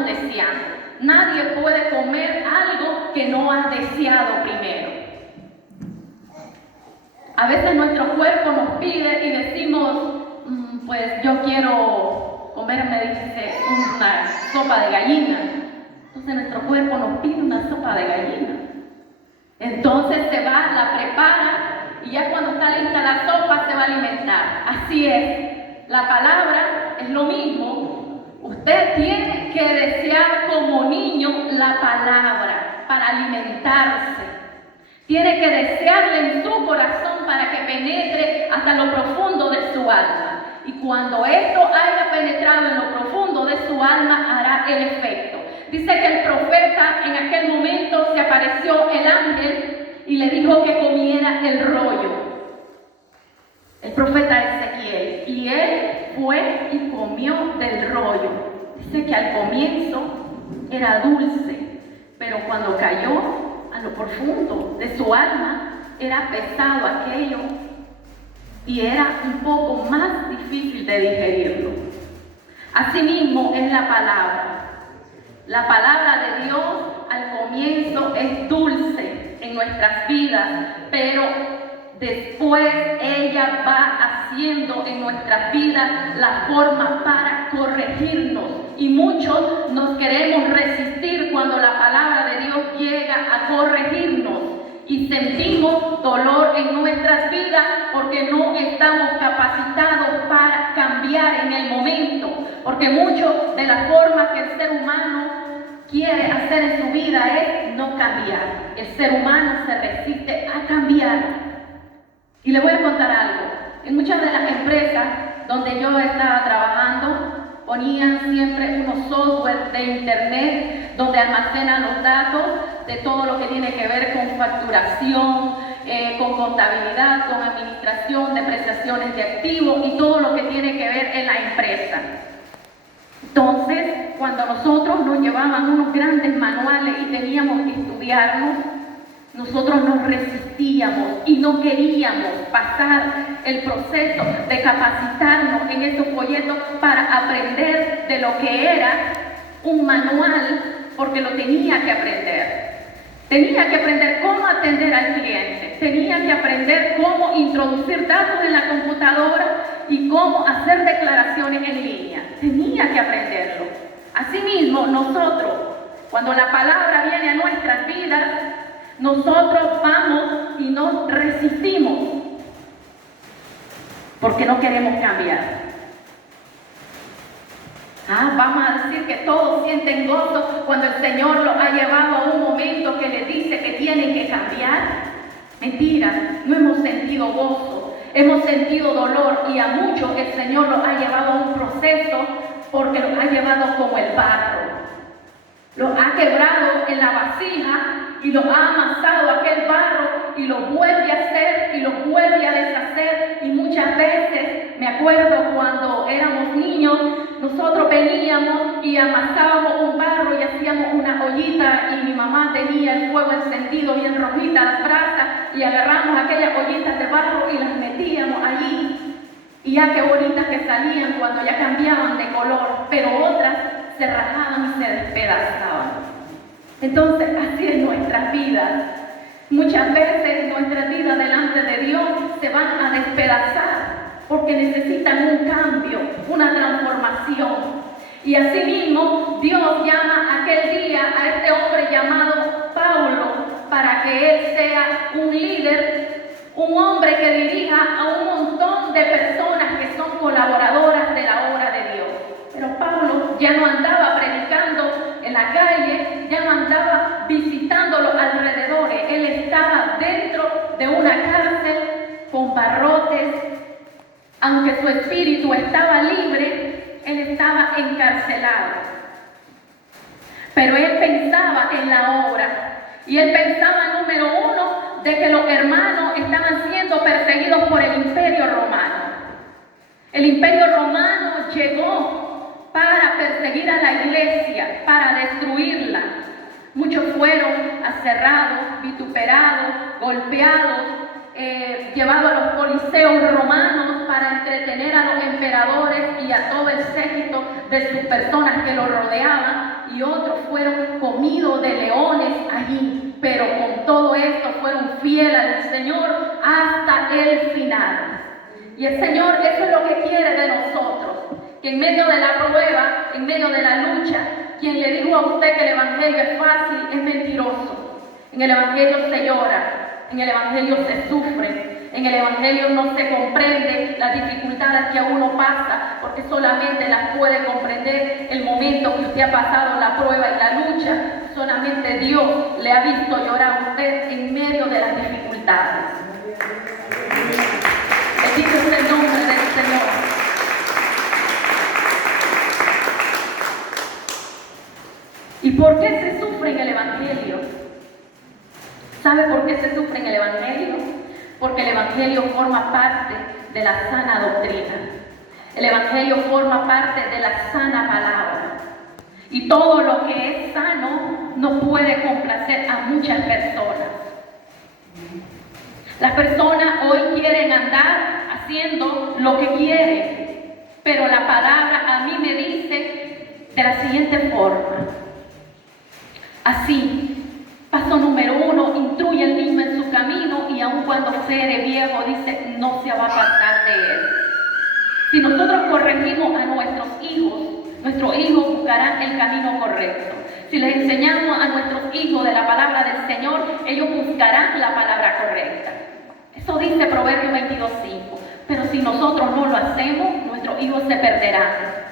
deseando. Nadie puede comer algo que no ha deseado primero. A veces nuestro cuerpo nos pide y decimos, pues yo quiero comerme, dice, una sopa de gallina. Entonces nuestro cuerpo nos pide una sopa de gallina. Entonces se va, la prepara y ya cuando está lista la sopa se va a alimentar. Así es, la palabra es lo mismo. Usted tiene que desear como niño la palabra para alimentarse. Tiene que desearla en su corazón para que penetre hasta lo profundo de su alma. Y cuando esto haya penetrado en lo profundo de su alma, hará el efecto. Dice que el profeta en aquel momento se apareció el ángel y le dijo que comiera el rollo. El profeta Ezequiel. Y él fue y comió del rollo. Dice que al comienzo era dulce, pero cuando cayó a lo profundo de su alma, era pesado aquello y era un poco más difícil de digerirlo. Asimismo es la palabra. La palabra de Dios al comienzo es dulce en nuestras vidas, pero después ella va haciendo en nuestras vidas la forma para corregirnos. Y muchos nos queremos resistir cuando la palabra de Dios llega a corregirnos. Y sentimos dolor en nuestras vidas porque no estamos capacitados para cambiar en el momento. Porque mucho de la forma que el ser humano quiere hacer en su vida es no cambiar. El ser humano se resiste a cambiar. Y le voy a contar algo. En muchas de las empresas donde yo estaba trabajando, ponían siempre unos software de internet donde almacenan los datos de todo lo que tiene que ver con facturación, con contabilidad, con administración, depreciaciones de activos y todo lo que tiene que ver en la empresa. Entonces, cuando nosotros nos llevaban unos grandes manuales y teníamos que estudiarnos, nosotros nos resistíamos y no queríamos pasar el proceso de capacitarnos en estos folletos para aprender de lo que era un manual, porque lo tenía que aprender. Tenía que aprender cómo atender al cliente, tenía que aprender cómo introducir datos en la computadora y cómo hacer declaraciones en línea. Tenía que aprenderlo. Asimismo, nosotros, cuando la palabra viene a nuestras vidas, nosotros vamos y nos resistimos porque no queremos cambiar. Vamos a decir que todos sienten gozo cuando el Señor los ha llevado a un momento que les dice que tienen que cambiar. Mentira, no hemos sentido gozo, hemos sentido dolor y a muchos el Señor los ha llevado a un proceso porque los ha llevado como el barro. Los ha quebrado en la vasija y los ha amasado aquel barro y los vuelve a hacer y los vuelve a deshacer. Y muchas veces, me acuerdo cuando éramos niños, nosotros veníamos y amasábamos un barro y hacíamos una ollita y mi mamá tenía el fuego encendido bien rojita las brasas y agarramos aquellas ollitas de barro y las metíamos allí. Y ya qué bonitas que salían cuando ya cambiaban de color, pero otras se rajaban y se despedazaban. Entonces, así es nuestras vidas. Muchas veces nuestras vidas delante de Dios se van a despedazar porque necesitan un cambio, una transformación. Y asimismo, Dios llama aquel día a este hombre llamado Pablo para que él sea un líder, un hombre que dirija a un montón de personas que son colaboradoras de la obra de Dios. Pero Pablo ya no andaba predicando en la calle, ya no andaba visitando los alrededores. Él estaba dentro de una cárcel con barrotes. Aunque su espíritu estaba libre, él estaba encarcelado. Pero él pensaba en la obra. Y él pensaba, número uno, de que los hermanos estaban siendo perseguidos por el Imperio Romano. El Imperio Romano llegó para perseguir a la iglesia, para destruirla. Muchos fueron aserrados, vituperados, golpeados, llevados a los coliseos romanos para entretener a los emperadores y a todo el séquito de sus personas que lo rodeaban. y otros fueron comidos de leones allí, pero con todo esto fueron fieles al Señor hasta el final. Y el Señor, eso es lo que quiere de nosotros, que en medio de la prueba, en medio de la lucha, quien le dijo a usted que el Evangelio es fácil es mentiroso. En el Evangelio se llora, en el Evangelio se sufre, en el Evangelio no se comprende las dificultades que a uno pasa, porque solamente las puede comprender el momento que usted ha pasado la prueba y la lucha. Solamente Dios le ha visto llorar a usted en medio de las dificultades. Bendito es el nombre del Señor. ¿Y por qué se sufre en el Evangelio? ¿Sabe por qué se sufre en el Evangelio? Porque el Evangelio forma parte de la sana doctrina. El Evangelio forma parte de la sana palabra. Y todo lo que es sano no puede complacer a muchas personas. Las personas hoy quieren andar haciendo lo que quieren, pero la palabra a mí me dice de la siguiente forma. Así, paso número 1, instruye al niño en su camino y aun cuando fuere viejo, dice, no se va a apartar de él. Si nosotros corregimos a nuestros hijos buscarán el camino correcto. Si les enseñamos a nuestros hijos de la palabra del Señor, ellos buscarán la palabra correcta. Eso dice Proverbios 22:5. Pero si nosotros no lo hacemos, nuestros hijos se perderán.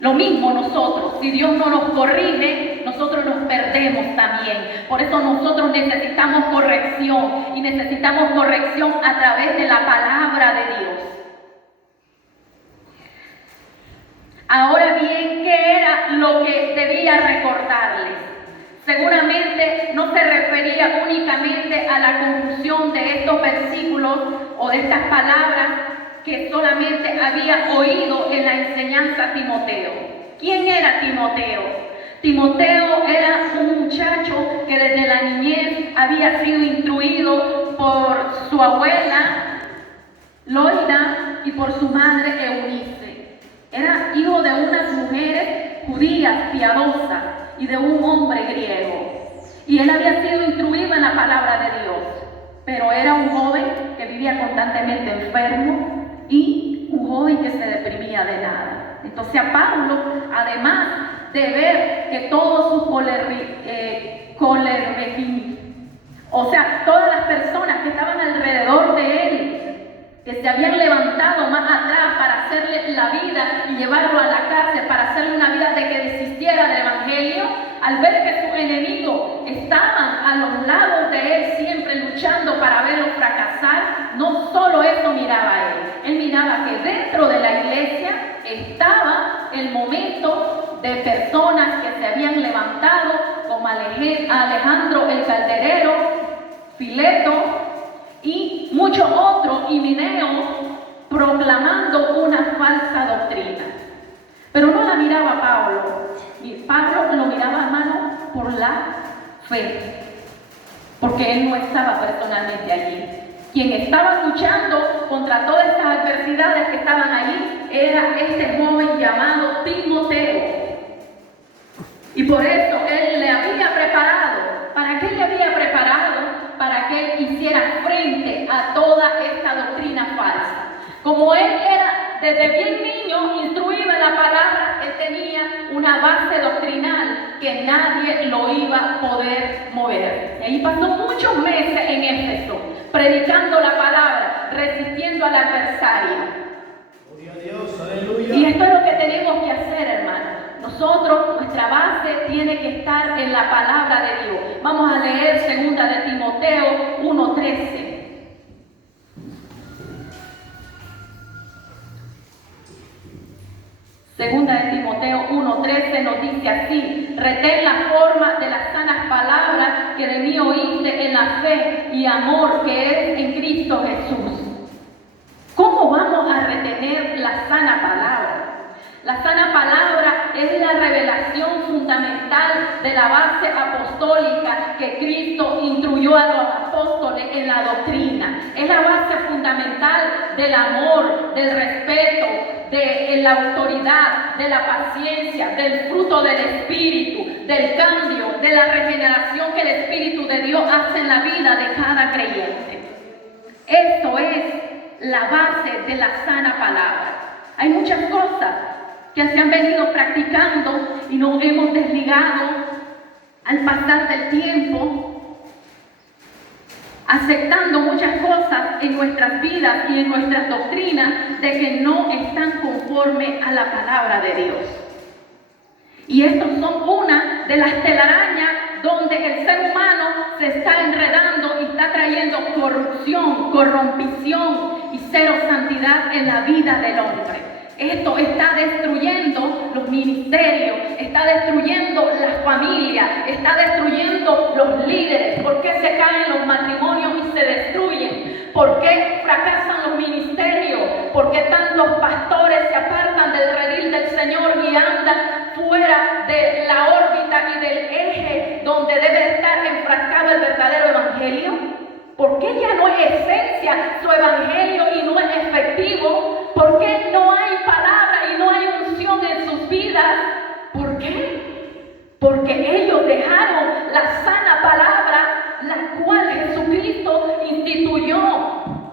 Lo mismo nosotros, si Dios no nos corrige, nosotros nos perdemos también. Por eso nosotros necesitamos corrección, y necesitamos corrección a través de la palabra de Dios. Ahora bien, ¿qué era lo que debía recordarles? Seguramente no se refería únicamente a la conclusión de estos versículos o de estas palabras que solamente había oído en la enseñanza a Timoteo. ¿Quién era Timoteo? Timoteo era un muchacho que desde la niñez había sido instruido por su abuela Loida y por su madre Eunice. Era hijo de unas mujeres judías piadosas y de un hombre griego. Y él había sido instruido en la palabra de Dios, pero era un joven que vivía constantemente enfermo y un joven que se deprimía de nada. Entonces a Pablo, además de ver que todos sus o sea, todas las personas que estaban alrededor de él, que se habían levantado más atrás para hacerle la vida y llevarlo a la cárcel, para hacerle una vida de que desistiera del Evangelio, al ver que sus enemigos estaban a los lados de él siempre luchando para verlo fracasar, no solo eso miraba él miraba que dentro de la iglesia estaba el momento de personas que se habían levantado, como Alejandro el Calderero, Fileto y muchos otros, y Himeneo, proclamando una falsa doctrina. Pero no la miraba Pablo. Pablo lo miraba, hermano, por la fe, porque él no estaba personalmente allí. Quien estaba luchando contra todas estas adversidades que estaban allí era este joven llamado Timoteo. Y por eso él le había preparado. ¿Para qué le había preparado? Para que él hiciera frente a toda esta doctrina falsa. Como él era desde bien niño instruido en la palabra, él tenía una base doctrinal que nadie lo iba a poder mover. Y ahí pasó muchos meses en Éfeso, predicando la palabra, resistiendo al adversario. Gloria a Dios, aleluya. Y esto es lo que tenemos que hacer, hermano. Nosotros, nuestra base tiene que estar en la palabra de Dios. Vamos a leer 2 de Timoteo 1:13. Segunda de Timoteo 1:13 nos dice así: retén la forma de las sanas palabras que de mí oíste en la fe y amor que es en Cristo Jesús. ¿Cómo vamos a retener la sana palabra? La sana palabra es la revelación fundamental de la base apostólica que Cristo instruyó a los apóstoles en la doctrina. Es la base fundamental del amor, del respeto, de la autoridad, de la paciencia, del fruto del Espíritu, del cambio, de la regeneración que el Espíritu de Dios hace en la vida de cada creyente. Esto es la base de la sana palabra. Hay muchas cosas que se han venido practicando y nos hemos desligado al pasar del tiempo, aceptando muchas cosas en nuestras vidas y en nuestras doctrinas de que no están conforme a la palabra de Dios. Y estos son una de las telarañas donde el ser humano se está enredando y está trayendo corrupción, corrompición y cero santidad en la vida del hombre. Esto está destruyendo los ministerios, está destruyendo las familias, está destruyendo los líderes. ¿Por qué se caen los matrimonios y se destruyen? ¿Por qué fracasan los ministerios? ¿Por qué tantos pastores se apartan del redil del Señor y andan fuera de la órbita y del eje donde debe estar enfrascado el verdadero evangelio? ¿Por qué ya no es esencia su evangelio y no es efectivo? ¿Por qué no hay palabra y no hay unción en sus vidas? ¿Por qué? Porque ellos dejaron la sana palabra, la cual Jesucristo instituyó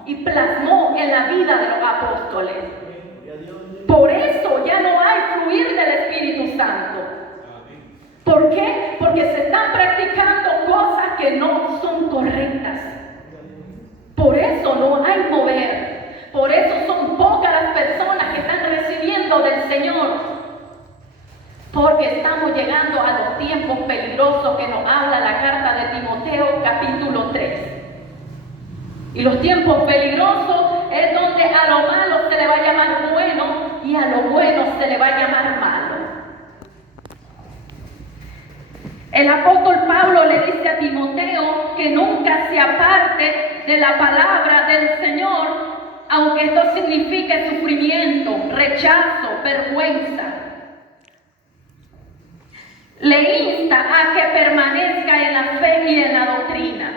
y plasmó en la vida de los apóstoles. Por eso ya no hay fluir del Espíritu Santo. ¿Por qué? Porque se están practicando cosas que no son correctas. Por eso no hay mover. Por eso son pocas las personas que están recibiendo del Señor. Porque estamos llegando a los tiempos peligrosos que nos habla la carta de Timoteo capítulo 3. Y los tiempos peligrosos es donde a lo malo se le va a llamar bueno y a lo bueno se le va a llamar malo. El apóstol Pablo le dice a Timoteo que nunca se aparte de la palabra del Señor, aunque esto signifique sufrimiento, rechazo, vergüenza. Le insta a que permanezca en la fe y en la doctrina.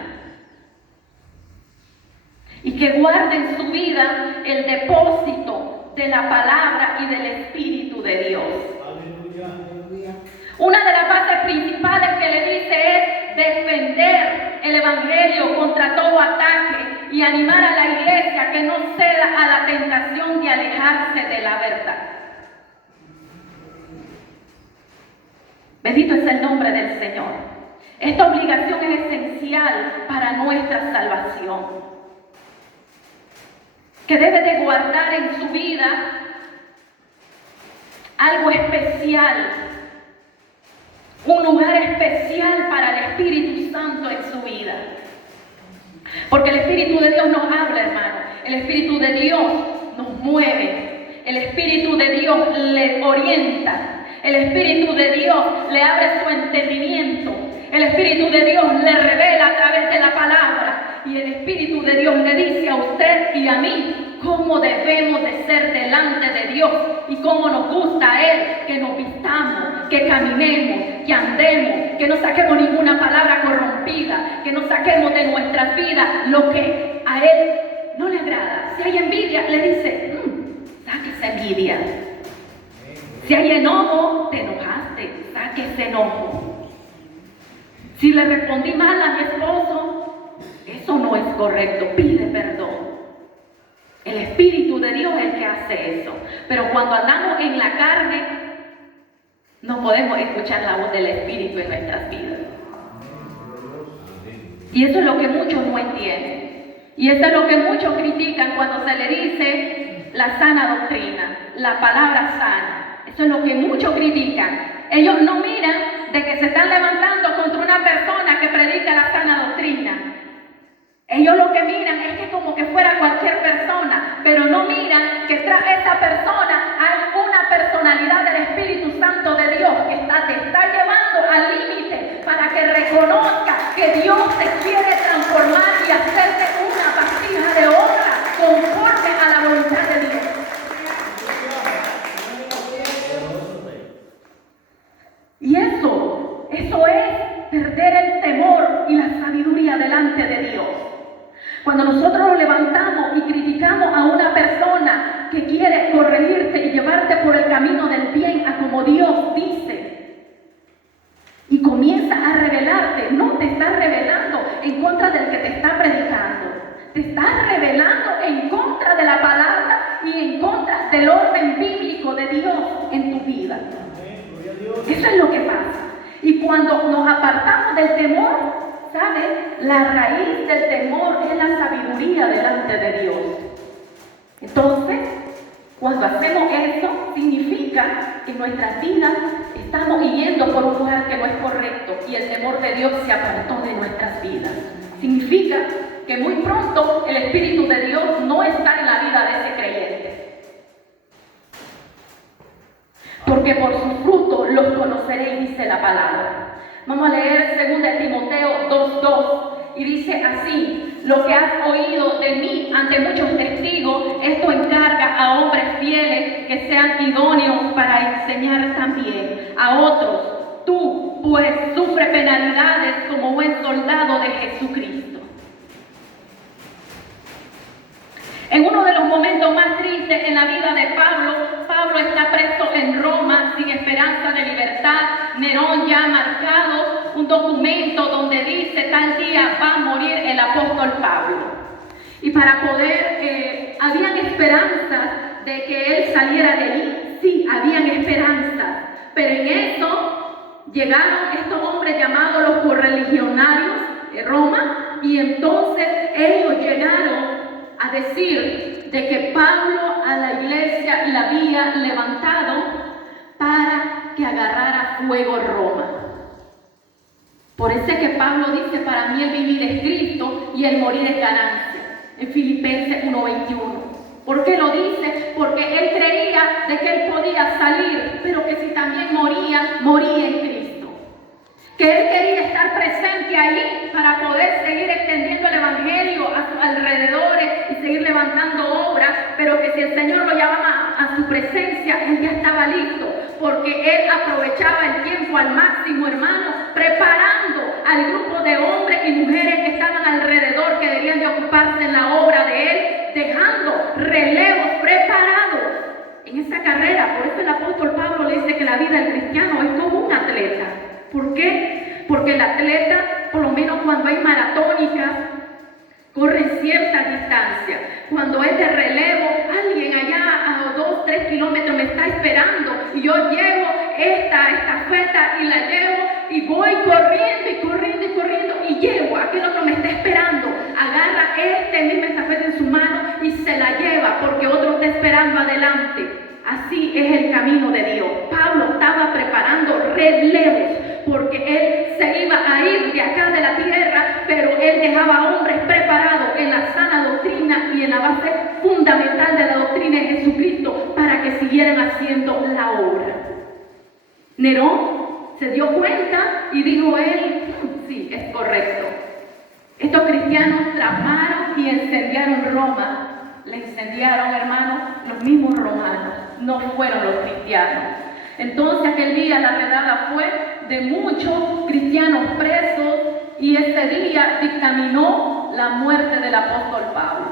Y que guarde en su vida el depósito de la palabra y del Espíritu de Dios. Una de las bases principales que le dice es defender el evangelio contra todo ataque y animar a la iglesia que no ceda a la tentación de alejarse de la verdad. Bendito es el nombre del Señor. Esta obligación es esencial para nuestra salvación, que debe de guardar en su vida algo especial, un lugar especial para el Espíritu Santo en su vida. Porque el Espíritu de Dios nos habla, hermano. El Espíritu de Dios nos mueve. El Espíritu de Dios le orienta. El Espíritu de Dios le abre su entendimiento. El Espíritu de Dios le revela a través de la palabra. Y el Espíritu de Dios le dice a usted y a mí cómo debemos de ser delante de Dios y cómo nos gusta a Él que nos vistamos, que caminemos, que andemos, que no saquemos ninguna palabra corrompida, que no saquemos de nuestras vidas lo que a Él no le agrada. Si hay envidia, le dice, saque esa envidia. Si hay enojo, te enojaste, saque ese enojo. Si le respondí mal a mi esposo, eso no es correcto, pide perdón. El Espíritu de Dios es el que hace eso. Pero cuando andamos en la carne, no podemos escuchar la voz del Espíritu en nuestras vidas. Y eso es lo que muchos no entienden. Y eso es lo que muchos critican cuando se le dice la sana doctrina, la palabra sana. Eso es lo que muchos critican. Ellos no miran de que se están levantando contra una persona que predica la sana doctrina. Ellos lo que miran es que como que fuera cualquier persona, pero no miran que tras esa persona hay una personalidad del Espíritu Santo de Dios que te está llevando al límite para que reconozca que Dios te quiere transformar y hacerte una vasija de honra conforme a la voluntad de Dios. Y eso es perder el temor y la sabiduría delante de Dios. Cuando nosotros nos levantamos y criticamos a una persona que quiere corregirte y llevarte por el camino del bien a como Dios dice. Y comienza a revelarte, no te estás revelando en contra del que te está predicando. Te estás revelando en contra de la palabra y en contra del orden bíblico de Dios en tu vida. Eso es lo que pasa. Y cuando nos apartamos del temor, ¿sabes? La raíz del temor es la sabiduría delante de Dios. Entonces, cuando hacemos eso, significa que en nuestras vidas estamos yendo por un lugar que no es correcto y el temor de Dios se apartó de nuestras vidas. Significa que muy pronto el Espíritu de Dios no está en la vida de ese creyente. Porque por sus frutos los conoceréis, dice la palabra. Vamos a leer 2 Timoteo 2:2 y dice así: lo que has oído de mí ante muchos testigos, esto encarga a hombres fieles que sean idóneos para enseñar también a otros. Tú, pues, sufre penalidades como buen soldado de Jesucristo. En uno de los momentos más tristes en la vida de Pablo está preso en Roma sin esperanza de libertad. Nerón ya ha marcado un documento donde dice tal día va a morir el apóstol Pablo. Y para poder, habían esperanzas de que él saliera de ahí. Sí, habían esperanzas, pero en eso llegaron estos hombres llamados los correligionarios de Roma, y entonces ellos llegaron a decir de que Pablo a la iglesia la había levantado para que agarrara fuego Roma. Por eso es que Pablo dice: para mí el vivir es Cristo y el morir es ganancia, en Filipenses 1:21. ¿Por qué lo dice? Porque él creía de que él podía salir, pero que si también moría, moría en Cristo. Que él quería estar presente ahí para poder seguir extendiendo el evangelio a sus alrededores y seguir levantando obras, pero que si el Señor lo llamaba a su presencia, él ya estaba listo, porque él aprovechaba el tiempo al máximo, hermano, preparando al grupo de hombres y mujeres que estaban alrededor, que debían de ocuparse en la obra de él, dejando relevos preparados en esa carrera. Por eso el apóstol Pablo le dice que la vida del cristiano es como un atleta. ¿Por qué? Porque el atleta, por lo menos cuando hay maratónicas, corre cierta distancia. Cuando es de relevo, alguien allá a 2-3 kilómetros me está esperando y yo llevo esta estafeta y la llevo y voy corriendo y llego. Aquel otro me está esperando, agarra misma estafeta en su mano y se la lleva porque otro está esperando adelante. Así es el camino de Dios. Pablo estaba preparando relevos porque él se iba a ir de acá de la tierra, pero él dejaba hombres preparados en la sana doctrina y en la base fundamental de la doctrina de Jesucristo para que siguieran haciendo la obra. Nerón se dio cuenta y dijo él: sí, es correcto. Estos cristianos tramaron y incendiaron Roma. Le incendiaron, hermanos, los mismos romanos, no fueron los cristianos. Entonces aquel día la redada fue de muchos cristianos presos y ese día dictaminó la muerte del apóstol Pablo.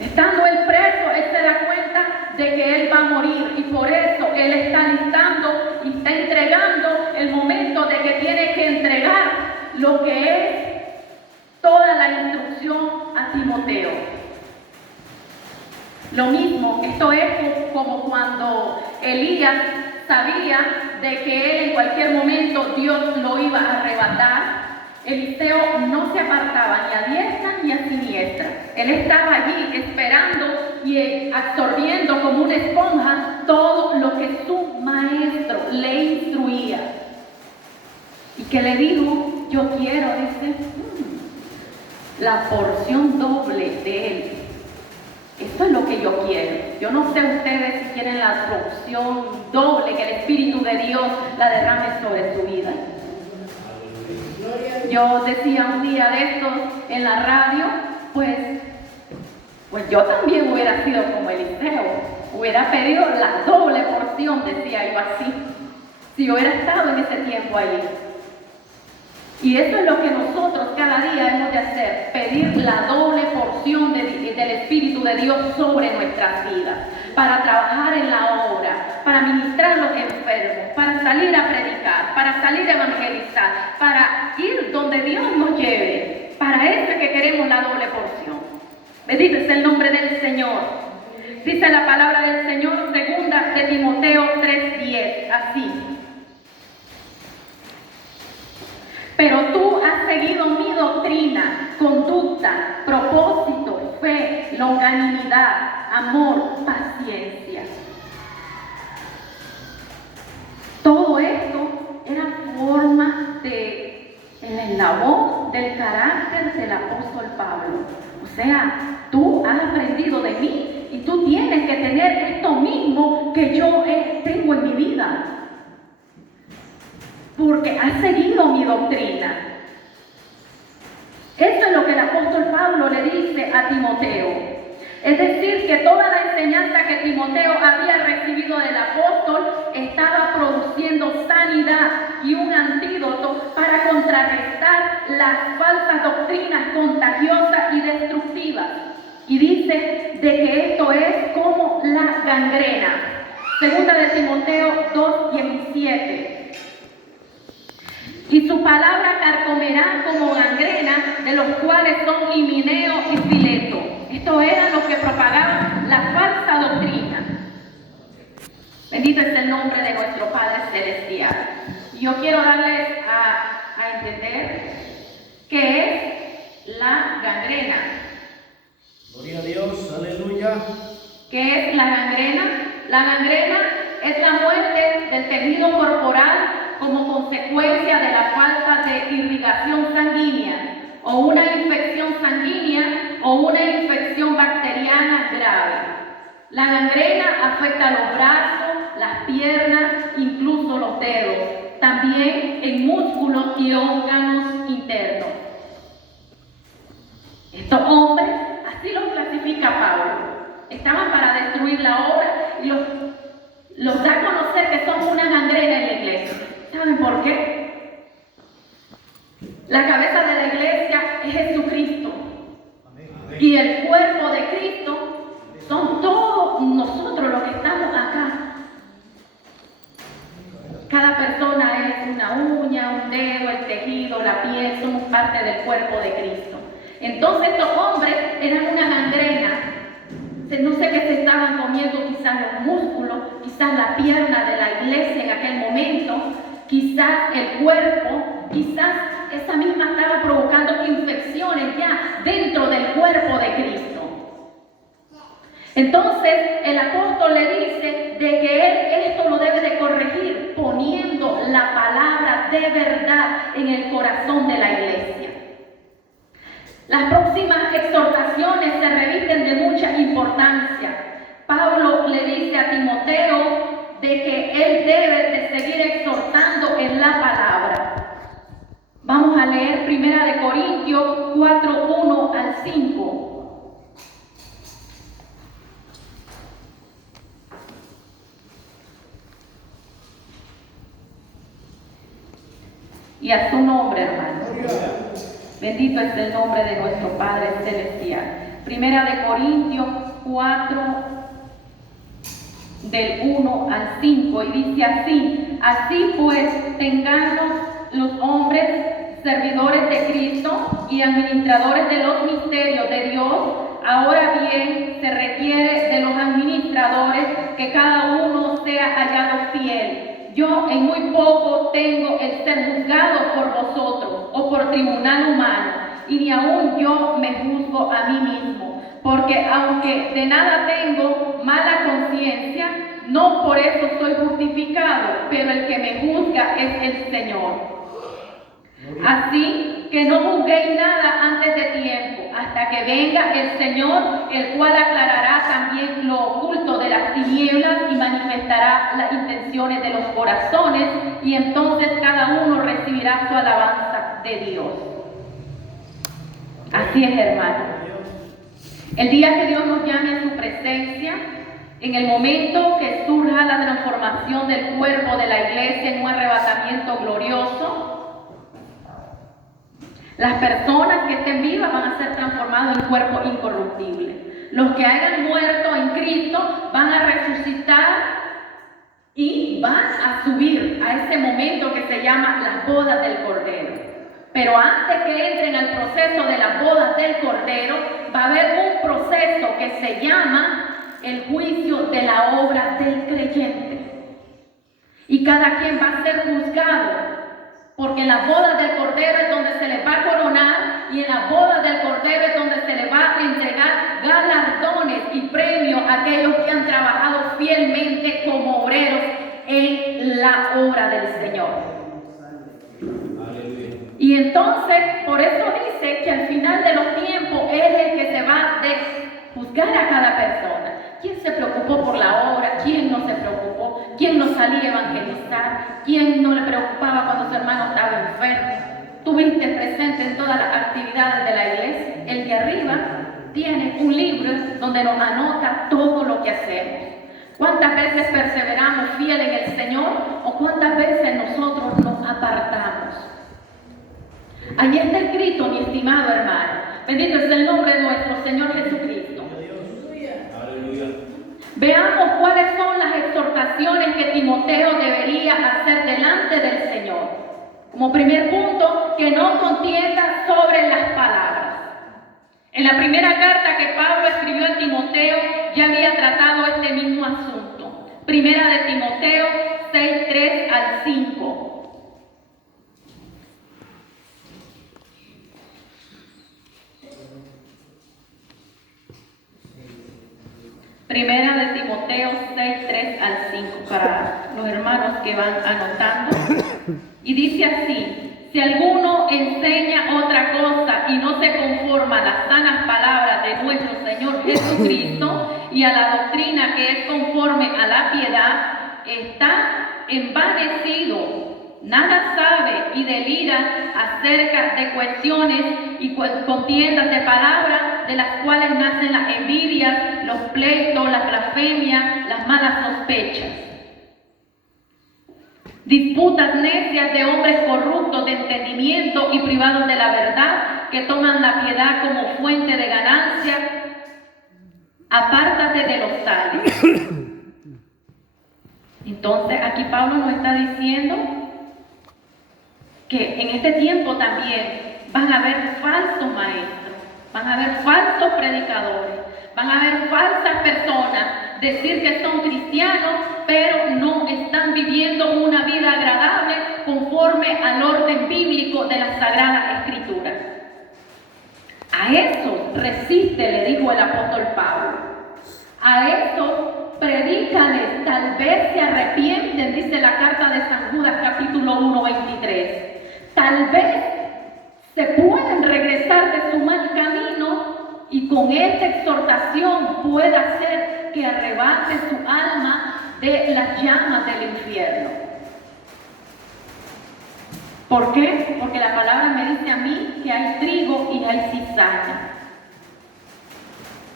Estando él preso, él se da cuenta de que él va a morir y por eso él está listando y está entregando el momento de que tiene que entregar lo que es toda la instrucción a Timoteo. Lo mismo, esto es como cuando Elías sabía de que él en cualquier momento Dios lo iba a arrebatar. Eliseo no se apartaba ni a diestra ni a siniestra. Él estaba allí esperando y absorbiendo como una esponja todo lo que su maestro le instruía. Y que le dijo: yo quiero, dice, la porción doble de él. Esto es lo que yo quiero. Yo no sé ustedes si quieren la porción doble, que el Espíritu de Dios la derrame sobre su vida. Yo decía un día de estos en la radio, pues yo también hubiera sido como Eliseo, hubiera pedido la doble porción, decía yo así, si yo hubiera estado en ese tiempo allí. Y eso es lo que nosotros cada día hemos de hacer, pedir la doble porción del Espíritu de Dios sobre nuestras vidas, para trabajar en la obra, para ministrar a los enfermos, para salir a predicar, para salir a evangelizar, para ir donde Dios nos lleve. Para eso es que queremos la doble porción. Bendito es el nombre del Señor. Dice la palabra del Señor, segunda de Timoteo 3:10, así. Pero tú has seguido mi doctrina, conducta, propósito, fe, longanimidad, amor, paciencia. Todo esto era forma de el eslabón del carácter del apóstol Pablo. O sea, tú has aprendido de mí y tú tienes que tener esto mismo que yo tengo en mi vida. Porque has seguido mi doctrina. Esto es lo que el apóstol Pablo le dice a Timoteo. Es decir, que toda la enseñanza que Timoteo había recibido del apóstol estaba produciendo sanidad y un antídoto para contrarrestar las falsas doctrinas contagiosas y destructivas. Y dice de que esto es como la gangrena. Segunda de Timoteo 2:17. Y su palabra carcomerá como gangrena, de los cuales son Himeneo y Fileto. Esto era lo que propagaban la falsa doctrina. Bendito es el nombre de nuestro Padre Celestial. Y yo quiero darles a entender qué es la gangrena. Gloria a Dios, aleluya. ¿Qué es la gangrena? La gangrena es la muerte del tejido corporal como consecuencia de la falta de irrigación sanguínea, o una infección sanguínea o una infección bacteriana grave. La gangrena afecta a los brazos, las piernas, incluso los dedos, también en músculos y órganos internos. Estos hombres, así los clasifica Pablo, estaban para destruir la obra y los da a conocer que son una gangrena en la iglesia. ¿Saben por qué? La cabeza de la iglesia es Jesucristo. Amén. Y el cuerpo de Cristo son todos nosotros los que estamos acá. Cada persona es una uña, un dedo, el tejido, la piel, somos parte del cuerpo de Cristo. Entonces estos hombres eran una gangrena. No sé qué se estaban comiendo, quizás los músculos, quizás la pierna de la iglesia en aquel momento, quizás el cuerpo, quizás esa misma estaba provocando infecciones ya dentro del cuerpo de Cristo. Entonces el apóstol le dice de que él esto lo debe de corregir poniendo la palabra de verdad en el corazón de la iglesia. Las próximas exhortaciones se revisten de mucha importancia. Pablo le dice a Timoteo de que él debe de seguir exhortando en la palabra. Vamos a leer 1 Corintios 4:1 al 5. Y a su nombre, hermano. Bendito es el nombre de nuestro Padre Celestial. 1 Corintios 4, del 1 al 5, y dice así: así pues, tenganos los hombres servidores de Cristo y administradores de los misterios de Dios. Ahora bien, se requiere de los administradores que cada uno sea hallado fiel. Yo en muy poco tengo el ser juzgado por vosotros o por tribunal humano, y ni aun yo me juzgo a mí mismo, porque aunque de nada tengo mala conciencia, no por eso soy justificado, pero el que me juzga es el Señor. Así que no juzguéis nada antes de tiempo, hasta que venga el Señor, el cual aclarará también lo oculto de las tinieblas y manifestará las intenciones de los corazones, y entonces cada uno recibirá su alabanza de Dios. Así es, hermano. El día que Dios nos llame a su presencia, en el momento que surja la transformación del cuerpo de la iglesia en un arrebatamiento glorioso, Las personas que estén vivas van a ser transformados en cuerpo incorruptible. Los que hayan muerto en Cristo van a resucitar y van a subir a ese momento que se llama las bodas del Cordero. Pero antes que entren al proceso de las bodas del Cordero, va a haber un proceso que se llama el juicio de la obra del creyente. Y cada quien va a ser juzgado, porque en las bodas del Cordero es donde se les va a coronar, y en las bodas del Cordero es donde se les va a entregar galardones y premios a aquellos que han trabajado fielmente como obreros en la obra del Señor. Y entonces, por eso dice que al final de los tiempos es el que se va a juzgar a cada persona. ¿Quién se preocupó por la obra? ¿Quién no se preocupó? ¿Quién no salía a evangelizar? ¿Quién no le preocupaba cuando su hermano estaba enfermo? ¿Tuviste presente en todas las actividades de la iglesia? El de arriba tiene un libro donde nos anota todo lo que hacemos. ¿Cuántas veces perseveramos fiel en el Señor o cuántas veces nosotros nos apartamos? Allí está escrito, mi estimado hermano. Bendito es el nombre de nuestro Señor Jesucristo. Veamos cuáles son las exhortaciones que Timoteo debería hacer delante del Señor. Como primer punto, que no contienda sobre las palabras. En la primera carta que Pablo escribió a Timoteo ya había tratado este mismo asunto. Primera de Timoteo 6:3 al 5. Primera de Timoteo 6:3 al 5, para los hermanos que van anotando. Y dice así: si alguno enseña otra cosa y no se conforma a las sanas palabras de nuestro Señor Jesucristo y a la doctrina que es conforme a la piedad, está envanecido. Nada sabe y delira acerca de cuestiones y contiendas de palabras, de las cuales nacen las envidias, los pleitos, las blasfemias, las malas sospechas. Disputas necias de hombres corruptos de entendimiento y privados de la verdad, que toman la piedad como fuente de ganancia. Apártate de los tales. Entonces aquí Pablo nos está diciendo que en este tiempo también van a haber falsos maestros, van a haber falsos predicadores, van a haber falsas personas, decir que son cristianos, pero no están viviendo una vida agradable conforme al orden bíblico de las Sagradas Escrituras. A eso resiste, le dijo el apóstol Pablo. A eso predícales, tal vez se arrepienten, dice la carta de San Judas capítulo 1:23. Tal vez se pueden regresar de su mal camino y con esta exhortación pueda hacer que arrebate su alma de las llamas del infierno. ¿Por qué? Porque la palabra me dice a mí que hay trigo y hay cizaña.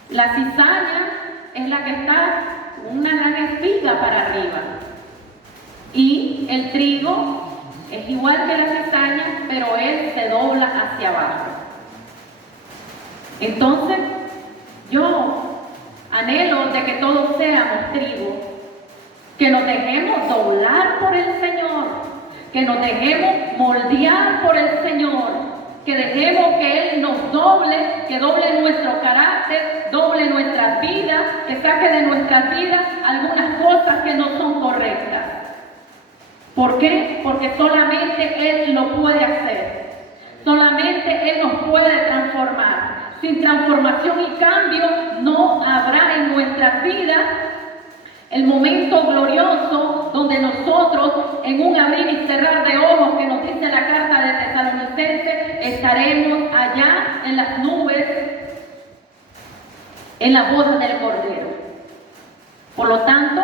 La cizaña es la que está con una gran espiga para arriba. Y el trigo es igual que la cizaña, pero él se dobla hacia abajo. Entonces, yo anhelo de que todos seamos trigo, que nos dejemos doblar por el Señor, que nos dejemos moldear por el Señor, que dejemos que Él nos doble, que doble nuestro carácter, doble nuestras vidas, que saque de nuestras vidas algunas cosas que no son correctas. ¿Por qué? Porque solamente Él lo puede hacer. Solamente Él nos puede transformar. Sin transformación y cambio no habrá en nuestras vidas el momento glorioso donde nosotros, en un abrir y cerrar de ojos que nos dice la carta de Tesalonicenses, estaremos allá en las nubes, en la boda del Cordero. Por lo tanto,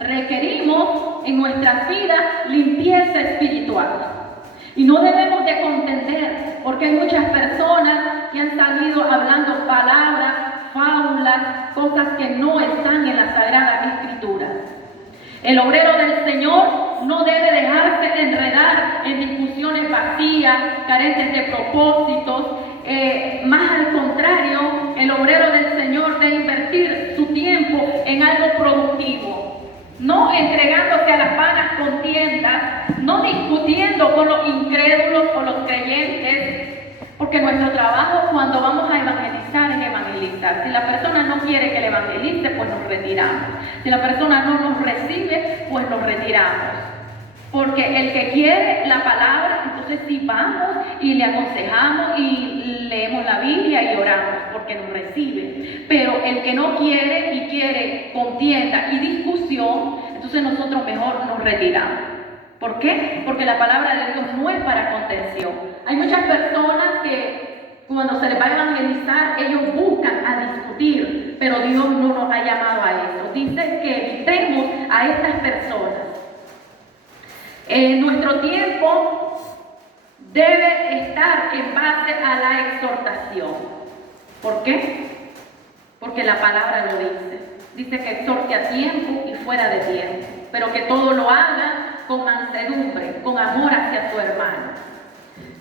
requerimos en nuestras vidas limpieza espiritual. Y no debemos de contender, porque hay muchas personas que han salido hablando palabras, fábulas, cosas que no están en la Sagrada Escritura. El obrero del Señor no debe dejarse enredar en discusiones vacías, carentes de propósitos. Más al contrario, el obrero del Señor debe invertir su tiempo en algo productivo, no entregándose a las vanas contiendas, no discutiendo con los incrédulos o los creyentes, porque nuestro trabajo cuando vamos a evangelizar es evangelizar. Si la persona no quiere que le evangelice, pues nos retiramos. Si la persona no nos recibe, pues nos retiramos. Porque el que quiere la palabra, entonces sí vamos y le aconsejamos y leemos la Biblia y oramos porque nos recibe. Pero el que no quiere y quiere contienda y discusión, entonces nosotros mejor nos retiramos. ¿Por qué? Porque la palabra de Dios no es para contención. Hay muchas personas que cuando se les va a evangelizar, ellos buscan a discutir, pero Dios no nos ha llamado a eso. Dice que evitemos a estas personas. Nuestro tiempo debe estar en base a la exhortación. ¿Por qué? Porque la palabra lo dice. Dice que exhorte a tiempo y fuera de tiempo, pero que todo lo haga con mansedumbre, con amor hacia su hermano.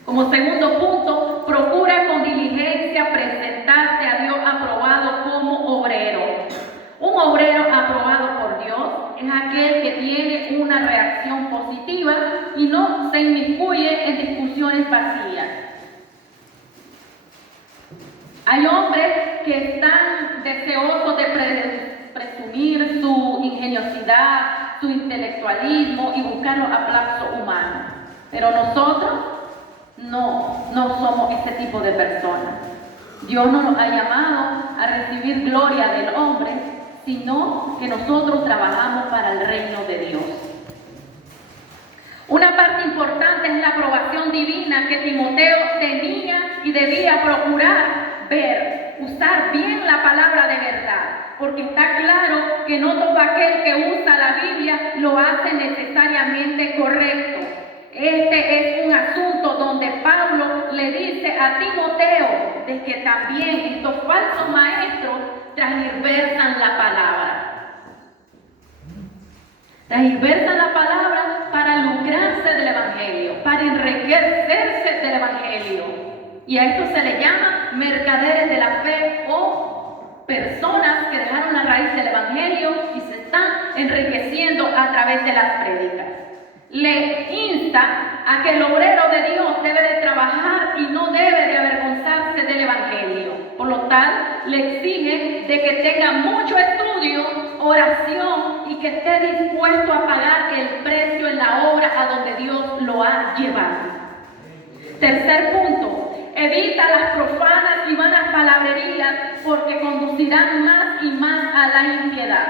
Como segundo punto, procura con diligencia presentarte a Dios aprobado como obrero. Un obrero aprobado por Dios es aquel que tiene una reacción positiva y no se inmiscuye en discusiones vacías. Hay hombres que están deseosos de presumir su ingeniosidad, su intelectualismo y buscar los aplausos humanos. Pero nosotros no somos ese tipo de personas. Dios no nos ha llamado a recibir gloria del hombre, sino que nosotros trabajamos para el reino de Dios. Una parte importante es la aprobación divina que Timoteo tenía y debía procurar ver, usar bien la palabra de verdad, porque está claro que no todo aquel que usa la Biblia lo hace necesariamente correcto. Este es un asunto donde Pablo le dice a Timoteo de que también estos falsos maestros transversan la palabra. Transversan la palabra para lucrarse del Evangelio, para enriquecerse del Evangelio. Y a esto se le llama mercaderes de la fe o personas que dejaron la raíz del Evangelio y se están enriqueciendo a través de las prédicas. Le insta a que el obrero de Dios debe de trabajar y no debe de avergonzarse del Evangelio. Por lo tal, le exige de que tenga mucho estudio, oración y que esté dispuesto a pagar el precio en la obra a donde Dios lo ha llevado. Tercer punto, evita las profanas y vanas palabrerías porque conducirán más y más a la impiedad.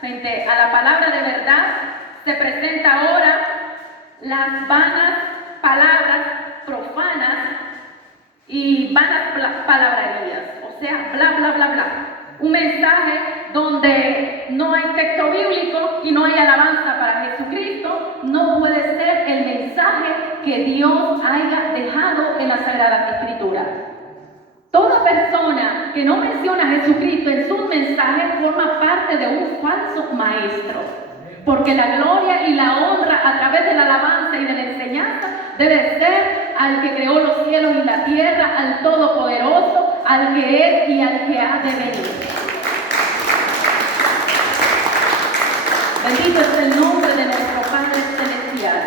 Frente a la palabra de verdad, se presenta ahora las vanas palabras profanas y vanas palabrerías, o sea, bla, bla, bla, bla. Un mensaje donde no hay texto bíblico y no hay alabanza para Jesucristo, no puede ser el mensaje que Dios haya dejado en las Sagradas Escrituras. Toda persona que no menciona a Jesucristo en sus mensajes forma parte de un falso maestro. Porque la gloria y la honra a través de la alabanza y de la enseñanza debe ser al que creó los cielos y la tierra, al Todopoderoso, al que es y al que ha de venir. Bendito es el nombre de nuestro Padre Celestial.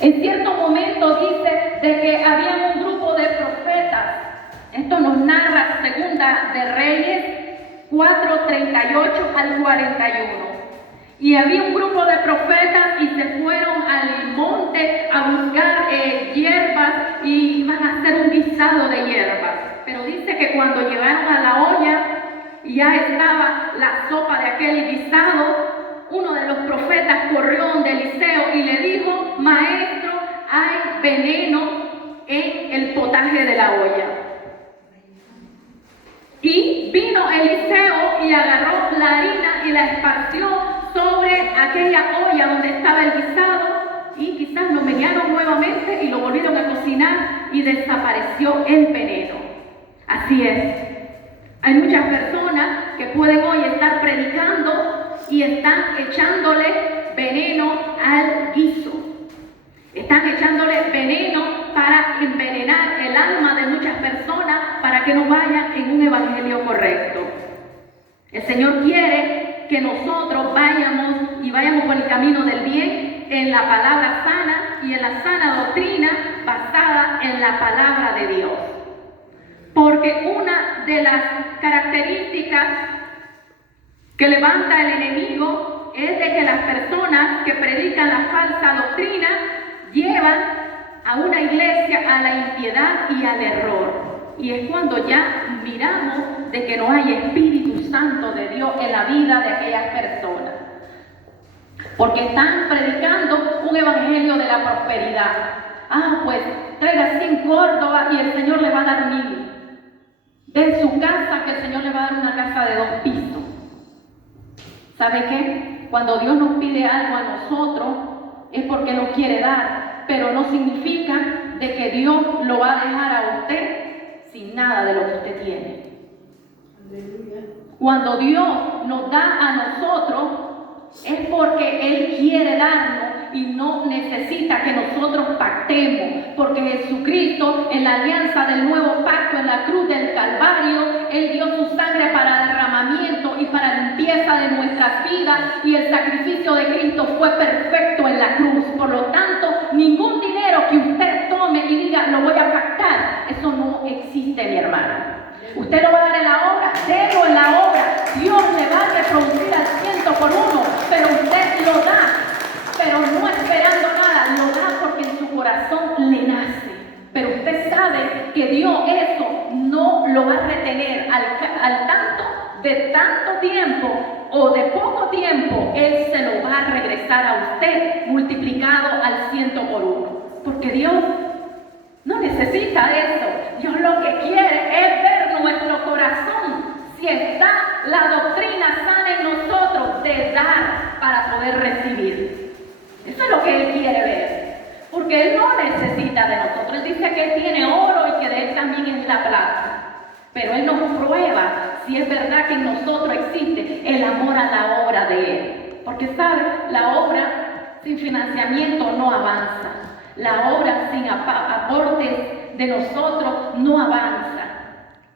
En cierto momento dice de que había un grupo de profetas. Esto nos narra Segunda de Reyes 4:38 al 41. Y había un grupo de profetas y se fueron al monte a buscar hierbas y iban a hacer un guisado de hierbas. Pero dice que cuando llegaron a la olla y ya estaba la sopa de aquel guisado, uno de los profetas corrió donde Eliseo y le dijo: maestro, hay veneno en el potaje de la olla. Y vino Eliseo y agarró la harina y la esparció sobre aquella olla donde estaba el guisado, y quizás lo menearon nuevamente y lo volvieron a cocinar y desapareció el veneno. Así es. Hay muchas personas que pueden hoy estar predicando y están echándole veneno al guiso. para que no vayan en un evangelio correcto. El Señor quiere que nosotros vayamos por el camino del bien en la palabra sana y en la sana doctrina basada en la palabra de Dios. Porque una de las características que levanta el enemigo es de que las personas que predican la falsa doctrina llevan a una iglesia a la impiedad y al error. Y es cuando ya miramos de que no hay Espíritu Santo de Dios en la vida de aquellas personas. Porque están predicando un evangelio de la prosperidad. Pues traiga 100 Córdoba y el Señor le va a dar 1000. De su casa, que el Señor le va a dar una casa de 2 pisos. ¿Sabe qué? Cuando Dios nos pide algo a nosotros, es porque nos quiere dar, pero no significa de que Dios lo va a dejar a usted sin nada de lo que usted tiene. Aleluya. Cuando Dios nos da a nosotros, es porque Él quiere darnos y no necesita que nosotros pactemos, porque Jesucristo en la alianza del nuevo pacto en la cruz del Calvario, Él dio su sangre para derramamiento y para limpieza de nuestras vidas, y el sacrificio de Cristo fue perfecto en la cruz. Por lo tanto, ningún dinero que usted tome y diga lo voy a pactar, eso no existe, mi hermano. Usted lo va a dar en la obra, délo en la obra. Dios le va a reproducir al 100 por 1, pero usted lo da, pero no esperando nada, lo da porque en su corazón le nace. Pero usted sabe que Dios eso no lo va a retener al tanto de tanto tiempo o de poco tiempo, Él se lo va a regresar a usted multiplicado al 100 por 1. Porque Dios no necesita eso. Dios lo que quiere es ver nuestro corazón, si está la doctrina sana en nosotros de dar para poder recibir. Eso es lo que Él quiere ver, porque Él no necesita de nosotros. Él dice que Él tiene oro y que de Él también es la plata, pero Él nos prueba si es verdad que en nosotros existe el amor a la obra de Él. Porque sabe, la obra sin financiamiento no avanza. La obra sin aportes de nosotros no avanza.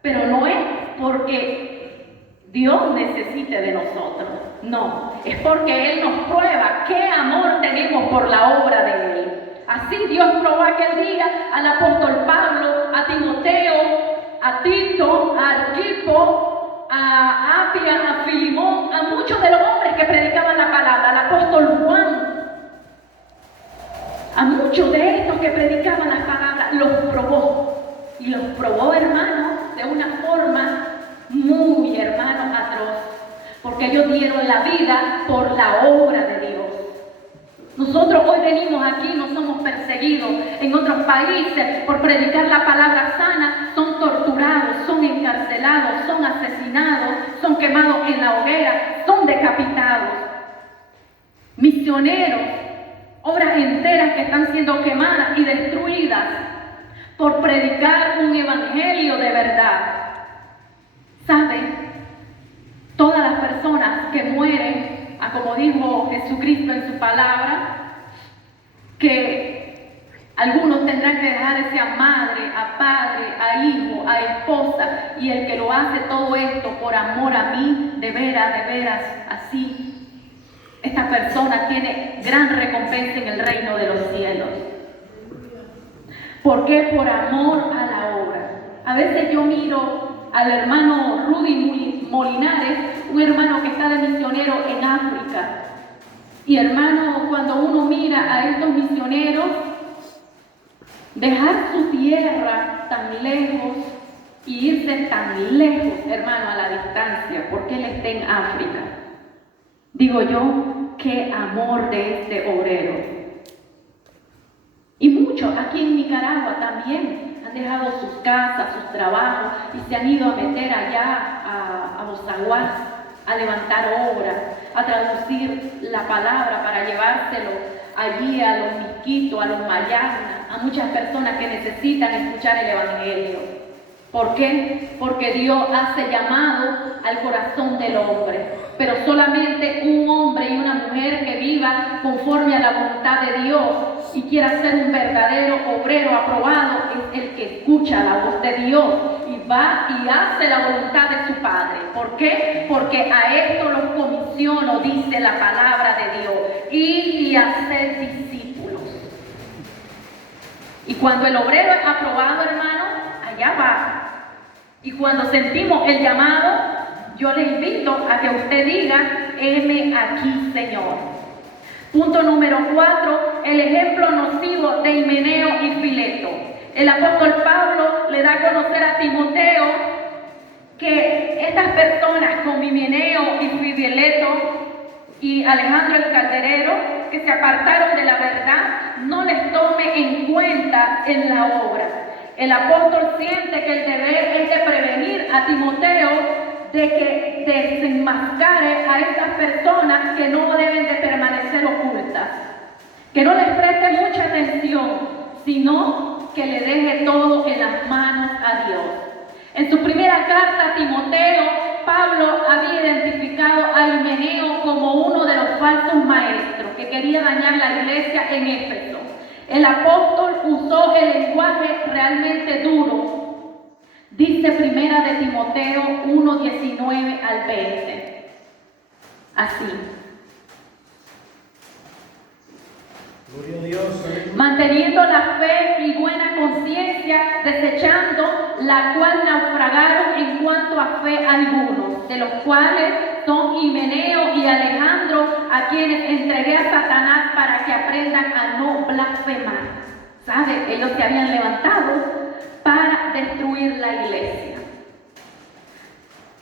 Pero no es porque Dios necesite de nosotros. No, es porque Él nos prueba qué amor tenemos por la obra de Él. Así Dios probó aquel día al apóstol Pablo, a Timoteo, a Tito, a Arquipo, a Apia, a Filimón, a muchos de los hombres que predicaban la palabra, al apóstol Juan. A muchos de estos que predicaban las palabras los probó. Y los probó, hermanos, de una forma muy, hermanos, atroz. Porque ellos dieron la vida por la obra de Dios. Nosotros hoy venimos aquí, no somos perseguidos en otros países por predicar la palabra sana. Son torturados, son encarcelados, son asesinados, son quemados en la hoguera, son decapitados. Misioneros, obras enteras que están siendo quemadas y destruidas por predicar un evangelio de verdad. ¿Saben? Todas las personas que mueren, como dijo Jesucristo en su palabra, que algunos tendrán que dejar a madre, a padre, a hijo, a esposa, y el que lo hace todo esto por amor a mí, de veras, así, esta persona tiene gran recompensa en el reino de los cielos. ¿Por qué? Por amor a la obra. A veces yo miro al hermano Rudy Molinares, un hermano que está de misionero en África. Y hermano, cuando uno mira a estos misioneros, dejar su tierra tan lejos y irse tan lejos, hermano, a la distancia, porque él está en África. Digo yo, qué amor de este obrero. Y muchos aquí en Nicaragua también han dejado sus casas, sus trabajos y se han ido a meter allá a Mozaguas, a levantar obras, a traducir la palabra para llevárselo allí a los Misquitos, a los Mayagnas, a muchas personas que necesitan escuchar el evangelio. ¿Por qué? Porque Dios hace llamado al corazón del hombre. Pero solamente un hombre y una mujer que viva conforme a la voluntad de Dios y quiera ser un verdadero obrero aprobado es el que escucha la voz de Dios y va y hace la voluntad de su Padre. ¿Por qué? Porque a esto los comisiono, dice la palabra de Dios, ir y hacer discípulos. Y cuando el obrero es aprobado, hermano, allá va. Y cuando sentimos el llamado, yo le invito a que usted diga, heme aquí, Señor. Punto número 4, el ejemplo nocivo de Himeneo y Fileto. El apóstol Pablo le da a conocer a Timoteo que estas personas como Himeneo y Fileto y Alejandro el Calderero, que se apartaron de la verdad, no les tome en cuenta en la obra. El apóstol siente que el deber es de prevenir a Timoteo de que desenmascare a estas personas que no deben de permanecer ocultas, que no les preste mucha atención, sino que le deje todo en las manos a Dios. En su primera carta a Timoteo, Pablo había identificado a Himeneo como uno de los falsos maestros que quería dañar la iglesia en Éfeso. El apóstol usó el lenguaje realmente duro. Dice primera de Timoteo 1:19 al 20. Así. Gloria a Dios. Manteniendo la fe y buena conciencia, desechando la cual naufragaron en cuanto a fe algunos, de los cuales son Himeneo y Alejandro, a quienes entregué a Satanás para que aprendan a no blasfemar. ¿Sabe? Ellos se habían levantado para destruir la iglesia.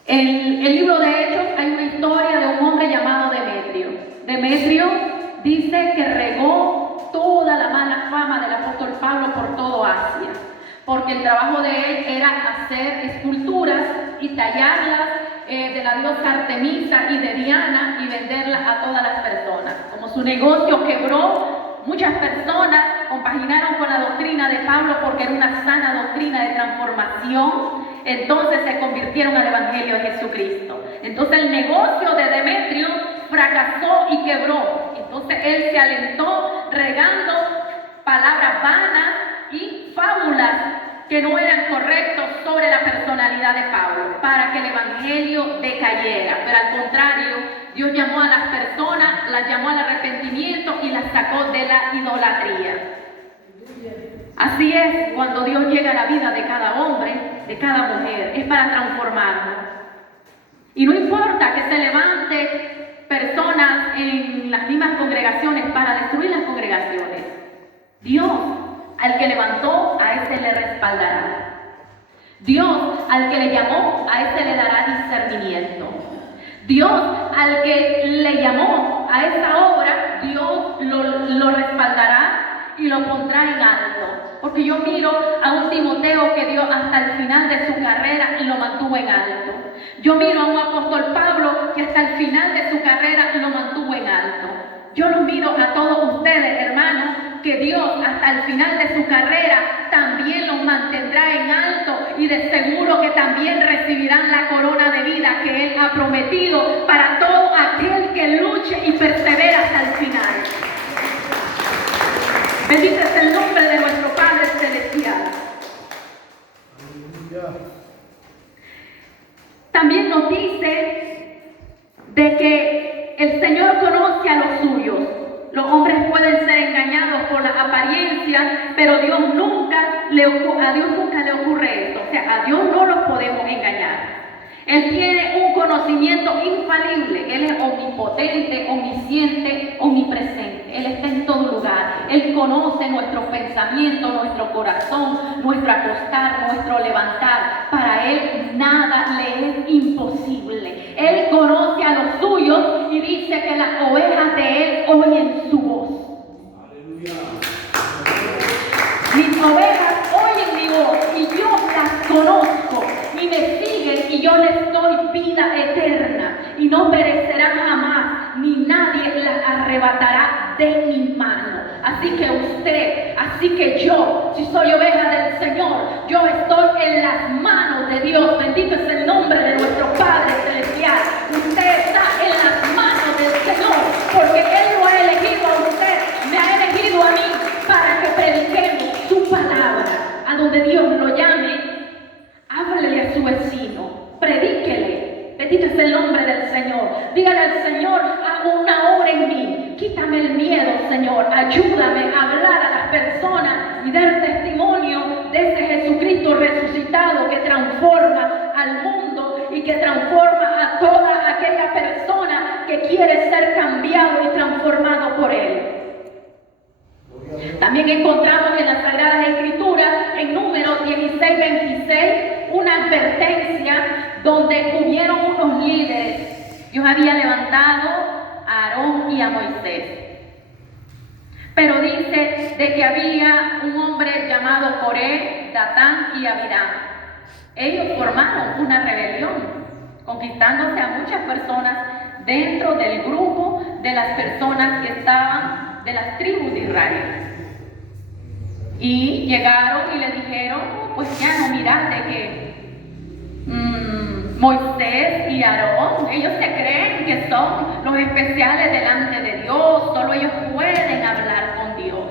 En el libro de Hechos hay una historia de un hombre llamado Demetrio. Demetrio dice que regó toda la mala fama del apóstol Pablo por todo Asia, porque el trabajo de él era hacer esculturas y tallarlas de la diosa Artemisa y de Diana y venderlas a todas las personas. Como su negocio quebró, muchas personas compaginaron con la doctrina de Pablo porque era una sana doctrina de transformación. Entonces se convirtieron al Evangelio de Jesucristo. Entonces el negocio de Demetrio fracasó y quebró. Entonces él se alentó regando palabras vanas y fábulas que no eran correctos sobre la personalidad de Pablo para que el Evangelio decayera. Pero al contrario, Dios llamó a las personas, las llamó al arrepentimiento y las sacó de la idolatría. Así es, cuando Dios llega a la vida de cada hombre, de cada mujer, es para transformarlo. Y no importa que se levante personas en las mismas congregaciones para destruir las congregaciones. Dios, al que levantó, a ese le respaldará. Dios, al que le llamó, a ese le dará discernimiento. Dios, al que le llamó a esa obra, Dios lo respaldará y lo pondrá en alto. Porque yo miro a un Timoteo que Dios hasta el final de su carrera lo mantuvo en alto. Yo miro a un apóstol Pablo que hasta el final de su carrera lo mantuvo en alto. Yo los miro a todos ustedes, hermanos, que Dios hasta el final de su carrera también los mantendrá en alto y de seguro que también recibirán la corona de vida que Él ha prometido para todo aquel que luche y persevera hasta el final. Bendito es el nombre de nuestro Padre Celestial. También nos dice de que el Señor conoce a los suyos. Los hombres pueden ser engañados por la apariencia, pero a Dios nunca le ocurre esto. O sea, a Dios no los podemos engañar. Él tiene un conocimiento infalible. Él es omnipotente, omnisciente, omnipresente. Él está en todo lugar. Él conoce nuestros pensamientos, nuestro corazón, nuestro acostar, nuestro levantar. Para Él nada le es imposible. Él conoce a los suyos y dice que las ovejas de Él oyen su voz. Aleluya. Mis ovejas oyen mi voz y yo las conozco y me siguen y yo les doy vida eterna y no perecerán jamás ni nadie las arrebatará arrebatará de mi mano. Así que usted, así que yo, si soy oveja del Señor, yo estoy en las manos de Dios. Bendito es el nombre de nuestro Padre Celestial. Usted está en las manos del Señor, porque Él lo ha elegido a usted, me ha elegido a mí, para que prediquemos su palabra. A donde Dios lo llame, háblele a su vecino, predíquele. Bendito es el nombre del Señor. Dígale al Señor, haz una obra en mí. Quítame el miedo, Señor. Ayúdame a hablar a las personas y dar testimonio de ese Jesucristo resucitado que transforma al mundo y que transforma a toda aquella persona que quiere ser cambiado y transformado por Él. También encontramos en las Sagradas Escrituras, en Números 16:26, una advertencia donde hubieron unos líderes. Dios había levantado a Aarón y a Moisés. Pero dice de que había un hombre llamado Coré, Datán y Abiram. Ellos formaron una rebelión, conquistándose a muchas personas dentro del grupo de las personas que estaban de las tribus de Israel. Y llegaron y le dijeron, pues ya no miraste que Moisés y Aarón, ellos se creen que son los especiales delante de Dios, solo ellos pueden hablar con Dios.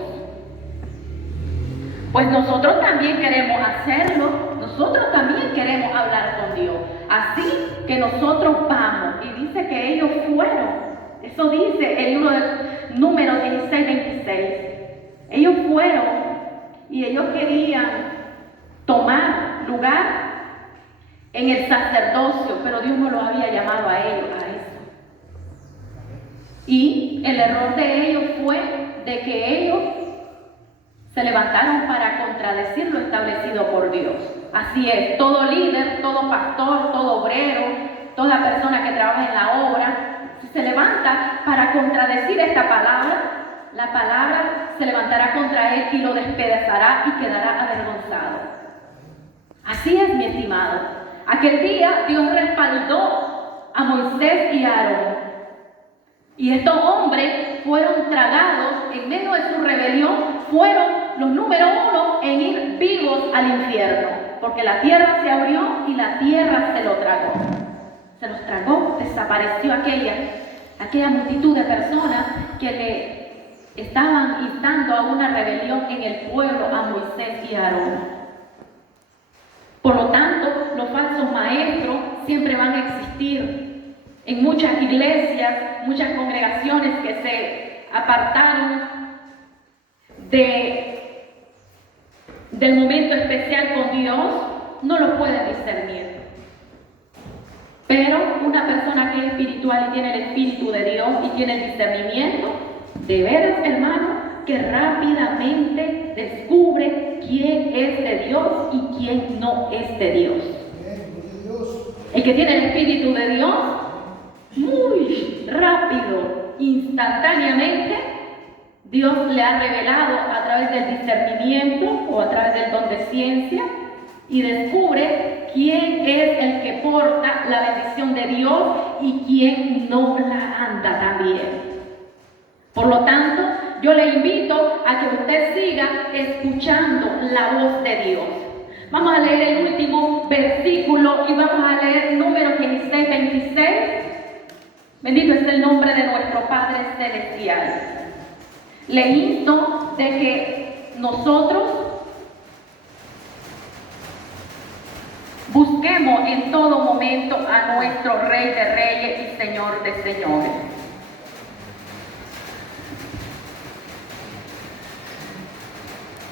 Pues nosotros también queremos hacerlo, nosotros también queremos hablar con Dios. Así que nosotros vamos, y dice que ellos fueron, eso dice el libro de Números 16:26. Ellos fueron y ellos querían tomar lugar en el sacerdocio, pero Dios no los había llamado a ellos a eso. Y el error de ellos fue de que ellos se levantaron para contradecir lo establecido por Dios. Así es, todo líder, todo pastor, todo obrero, toda persona que trabaja en la obra, si se levanta para contradecir esta palabra, la palabra se levantará contra él y lo despedazará y quedará avergonzado. Así es, mi estimado. Aquel día Dios respaldó a Moisés y a Aarón. Y estos hombres fueron tragados en medio de su rebelión, fueron los número uno en ir vivos al infierno. Porque la tierra se abrió y la tierra se lo tragó. Se los tragó, desapareció aquella multitud de personas que le estaban instando a una rebelión en el pueblo, a Moisés y a Aarón. Por lo tanto, los falsos maestros siempre van a existir en muchas iglesias, muchas congregaciones que se apartaron del momento especial con Dios, no lo pueden discernir. Pero una persona que es espiritual y tiene el Espíritu de Dios y tiene el discernimiento, de veras, hermano, que rápidamente descubre quién es de Dios y quién no es de Dios. El que tiene el Espíritu de Dios, muy rápido, instantáneamente, Dios le ha revelado a través del discernimiento o a través del don de ciencia y descubre quién es el que porta la bendición de Dios y quién no la anda también. Por lo tanto, yo le invito a que usted siga escuchando la voz de Dios. Vamos a leer el último versículo y vamos a leer Números 16:26. Bendito es el nombre de nuestro Padre Celestial. Le insto de que nosotros busquemos en todo momento a nuestro Rey de Reyes y Señor de Señores.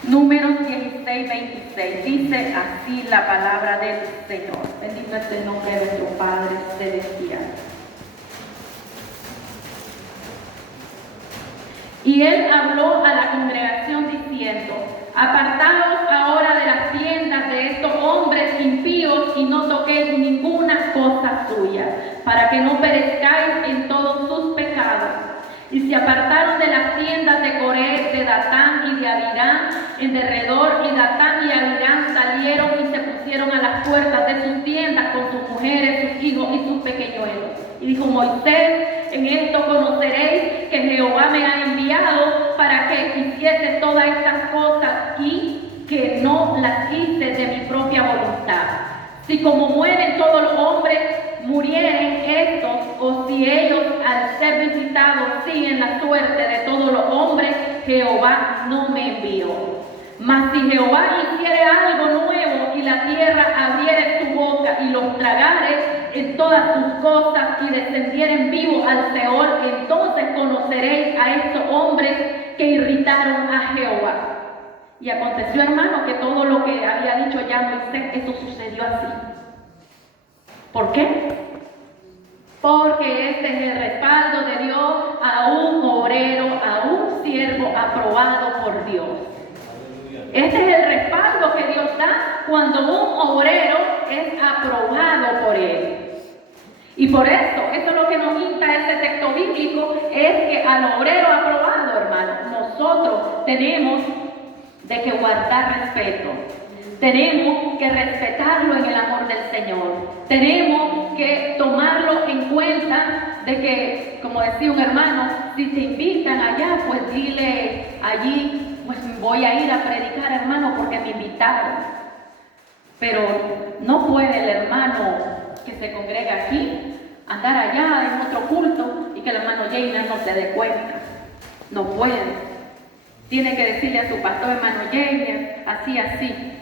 Números 16:26, dice así la palabra del Señor. Bendito es el nombre de nuestro Padre Celestial. Y él habló a la congregación diciendo: apartaos ahora de las tiendas de estos hombres impíos y no toquéis ninguna cosa suya, para que no perezcáis en todos sus pecados. Y se apartaron de las tiendas de Coré, de Datán y de Abiram en derredor, y Datán y Abiram salieron y se pusieron a las puertas de sus tiendas con sus mujeres, sus hijos y sus pequeñuelos. Y dijo Moisés: en esto conoceréis que Jehová me ha enviado para que hiciese todas estas cosas y que no las hice de mi propia voluntad. Si como mueren todos los hombres, murieren estos, o si ellos al ser visitados siguen la suerte de todos los hombres, Jehová no me envió. Mas si Jehová hiciere algo nuevo y la tierra abriere su boca y los tragare en todas sus cosas y descendieren vivos al Seol, entonces conoceréis a estos hombres que irritaron a Jehová. Y aconteció, hermano, que todo lo que había dicho ya Moisés, esto sucedió así. ¿Por qué? Porque este es el respaldo de Dios a un obrero, a un siervo aprobado por Dios. Este es el respaldo que Dios da cuando un obrero es aprobado por Él. Y por eso es lo que nos insta este texto bíblico, es que al obrero aprobado, hermano, nosotros tenemos de que guardar respeto. Tenemos que respetarlo en el amor del Señor. Tenemos que tomarlo en cuenta de que, como decía un hermano, si te invitan allá, pues dile allí, pues voy a ir a predicar, hermano, porque me invitaron. Pero no puede el hermano que se congrega aquí andar allá en otro culto y que el hermano Jainer no se dé cuenta. No puede. Tiene que decirle a su pastor, hermano Jainer, así, así.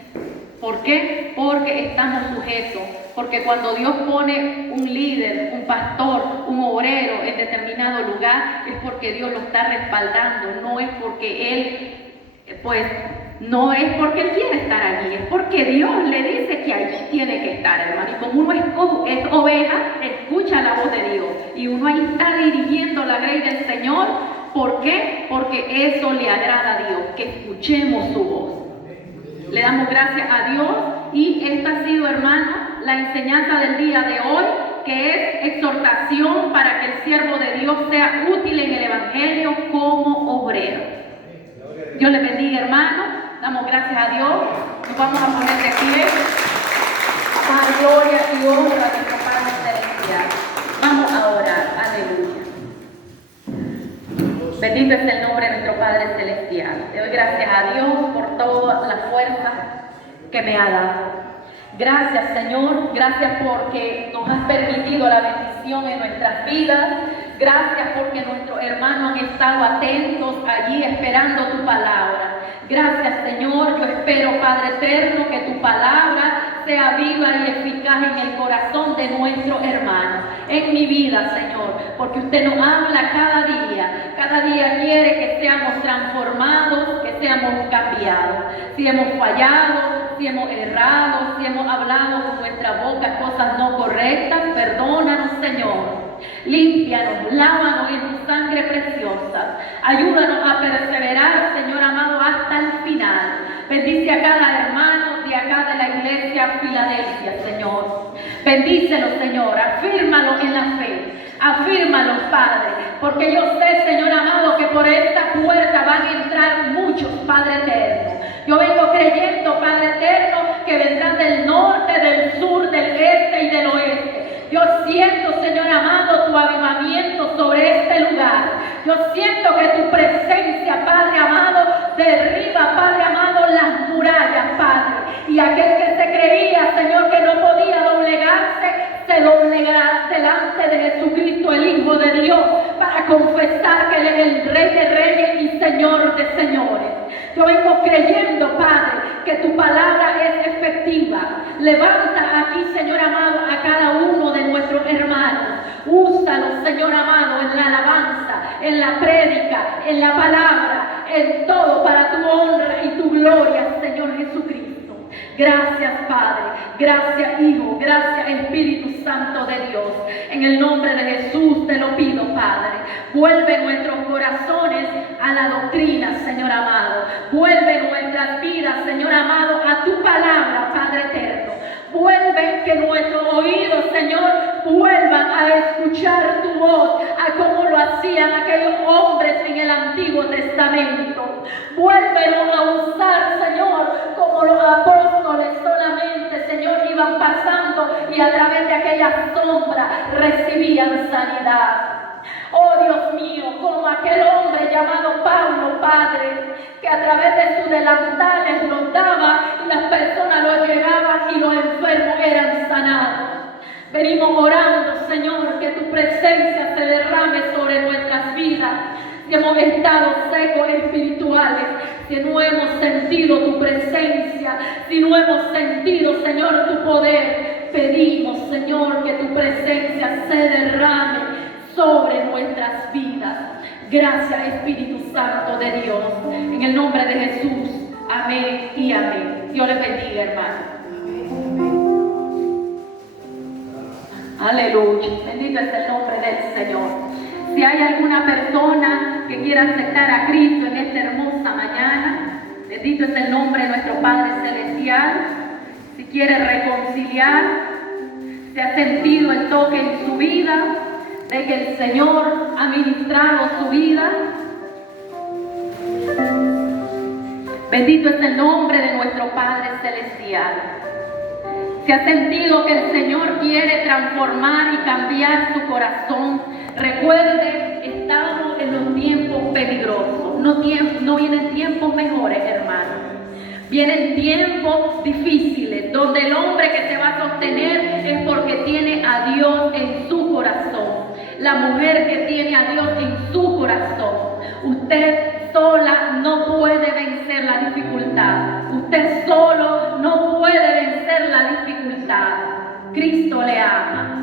¿Por qué? Porque estamos sujetos. Porque cuando Dios pone un líder, un pastor, un obrero en determinado lugar, es porque Dios lo está respaldando. No es porque Él, pues, no es porque Él quiere estar allí. Es porque Dios le dice que allí tiene que estar, hermano. Y como uno es oveja, escucha la voz de Dios. Y uno ahí está dirigiendo la grey del Señor. ¿Por qué? Porque eso le agrada a Dios, que escuchemos su voz. Le damos gracias a Dios y esta ha sido, hermano, la enseñanza del día de hoy, que es exhortación para que el siervo de Dios sea útil en el Evangelio como obrero. Dios le bendiga, hermano. Damos gracias a Dios. Nos vamos a poner de pie. A gloria y honra a nuestro Padre Celestial. Vamos a orar. Aleluya. Bendito es el nombre de nuestro Padre Celestial. Le doy gracias a Dios por toda la fuerza que me ha dado. Gracias, Señor. Gracias porque nos has permitido la bendición en nuestras vidas. Gracias porque nuestros hermanos han estado atentos allí esperando tu palabra. Gracias, Señor. Yo espero, Padre eterno, que tu palabra sea viva y eficaz en el corazón de nuestro hermano, en mi vida, Señor, porque usted nos habla cada día quiere que seamos transformados, que seamos cambiados. Si hemos fallado, si hemos errado, si hemos hablado con nuestra boca cosas no correctas, perdónanos, Señor. Límpianos, lávanos en tu sangre preciosa. Ayúdanos a perseverar, Señor amado, hasta el final. Bendice a cada hermano de acá de la iglesia Filadelfia, Señor. Bendícelos, Señor. Afírmalos en la fe. Afírmalos, Padre. Porque yo sé, Señor amado, que por esta puerta van a entrar muchos, Padre eterno. Yo vengo creyendo, Padre eterno, que vendrán del norte, del sur, del este y del oeste. Yo siento, Señor amado, tu avivamiento sobre este lugar. Yo siento que tu presencia, Padre amado, derriba, Padre amado, las murallas, Padre. Y aquel que se creía, Señor, que no podía doblegarse, se doblegará delante de Jesucristo, el Hijo de Dios, para confesar que Él es el Rey de Reyes y Señor de Señores. Yo vengo creyendo, Padre, que tu palabra es efectiva. Levanta aquí, Señor amado, a cada uno de nuestros hermanos. Úsalos, Señor amado, en la alabanza, en la prédica, en la palabra, en todo para tu honra y tu gloria, Señor Jesucristo. Gracias, Padre. Gracias, Hijo. Gracias, Espíritu Santo de Dios. En el nombre de Jesús te lo pido, Padre. Vuelve nuestros corazones a la doctrina, Señor amado. Vuelve nuestras vidas, Señor amado, a tu palabra, Padre eterno. Vuelve que nuestros oídos, Señor, vuelvan a escuchar tu voz, a como lo hacían aquellos hombres en el Antiguo Testamento. Vuélvenos a usar, Señor, como los apóstoles solamente, Señor, iban pasando y a través de aquella sombra recibían sanidad. Oh Dios mío, como aquel hombre llamado Pablo, Padre, que a través de sus delantales los daba y las personas los llegaban y los enfermos eran sanados. Venimos orando, Señor, que tu presencia se derrame sobre nuestras vidas. Si hemos estado secos espirituales, si no hemos sentido tu presencia, si no hemos sentido, Señor, tu poder, pedimos, Señor, que tu presencia se derrame sobre nuestras vidas. Gracias, Espíritu Santo de Dios. En el nombre de Jesús. Amén y amén. Dios les bendiga, hermano. Aleluya. Bendito es el nombre del Señor. Si hay alguna persona que quiera aceptar a Cristo en esta hermosa mañana, bendito es el nombre de nuestro Padre Celestial. Si quiere reconciliar, si ha sentido el toque en su vida, de que el Señor ha ministrado su vida, bendito es el nombre de nuestro Padre Celestial. Si ha sentido que el Señor quiere transformar y cambiar su corazón, recuerde, estamos en los tiempos peligrosos. No vienen tiempos mejores, hermanos. Vienen tiempos difíciles, donde el hombre que se va a sostener es porque tiene a Dios en su corazón. La mujer que tiene a Dios en su corazón. Usted sola no puede vencer la dificultad. Usted solo no puede vencer la dificultad. Cristo le ama.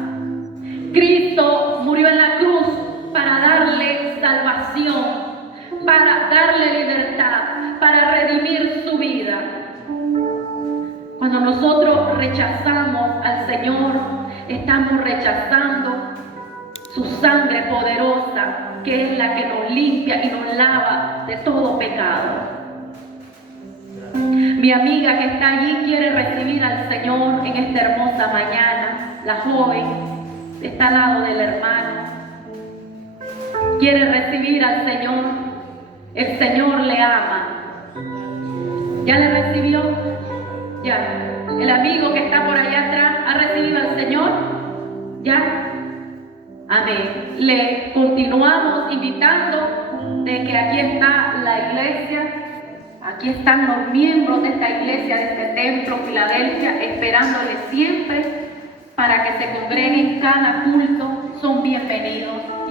Cristo murió en la cruz para darle salvación, para darle libertad, para redimir su vida. Cuando nosotros rechazamos al Señor, estamos rechazando su sangre poderosa, que es la que nos limpia y nos lava de todo pecado. Mi amiga que está allí quiere recibir al Señor en esta hermosa mañana. La joven está al lado del hermano. Quiere recibir al Señor. El Señor le ama. ¿Ya le recibió? Ya. El amigo que está por allá atrás ha recibido al Señor. ¿Ya? Amén. Le continuamos invitando de que aquí está la iglesia, aquí están los miembros de esta iglesia, de este templo, Filadelfia, esperándole siempre para que se congreguen cada culto. Son bienvenidos.